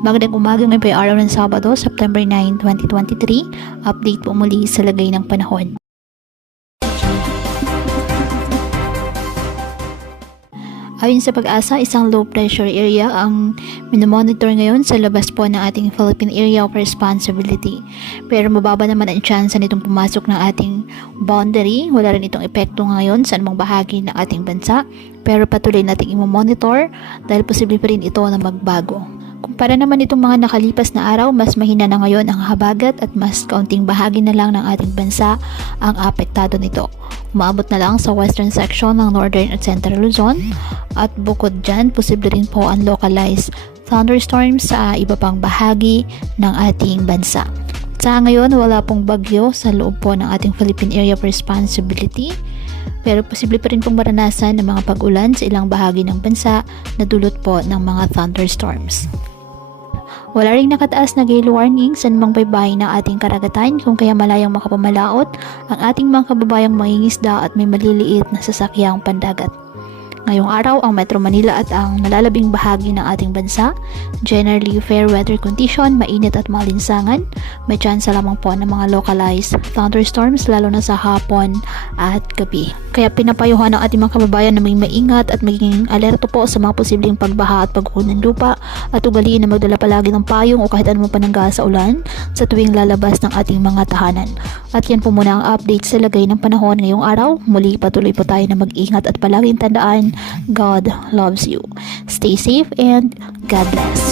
Magandang umaga, ngayon po ay araw ng Sabado, September 9, 2023. Update po muli sa lagay ng panahon. Ayon sa Pag-asa, isang low pressure area ang minomonitor ngayon sa labas po ng ating Philippine Area of Responsibility. Pero mababa naman ang chance nitong pumasok ng ating boundary. Wala rin itong epekto ngayon sa anumang bahagi ng ating bansa. Pero patuloy nating i-monitor dahil posible pa rin ito na magbago. Kumpara naman itong mga nakalipas na araw, mas mahina na ngayon ang habagat at mas kaunting bahagi na lang ng ating bansa ang apektado nito. Umaabot na lang sa western section ng northern at central Luzon at bukod dyan, posible rin po ang localized thunderstorms sa iba pang bahagi ng ating bansa. Sa ngayon, wala pong bagyo sa loob po ng ating Philippine Area of Responsibility. Pero posible pa rin pong maranasan ng mga pag-ulan sa ilang bahagi ng bansa na dulot po ng mga thunderstorms. Wala ring nakataas na gale warning sa anumang baybayin ng ating karagatan kung kaya malayang makapamalaot ang ating mga kababayang mangingisda at may maliliit na sasakyang pandagat. Ngayong araw, ang Metro Manila at ang nalalabing bahagi ng ating bansa, generally fair weather condition, mainit at malinsangan. May chance lamang po ng mga localized thunderstorms lalo na sa hapon at gabi. Kaya pinapayuhan ng ating mga kababayan na may maingat at maging alerto po sa mga posibleng pagbaha at pagguho ng lupa at ugaliin na magdala palagi ng payong o kahit anumang panangga sa ulan sa tuwing lalabas ng ating mga tahanan. At yan po muna ang update sa lagay ng panahon ngayong araw. Muli patuloy po tayo na mag-ingat at palaging tandaan, God loves you. Stay safe and God bless.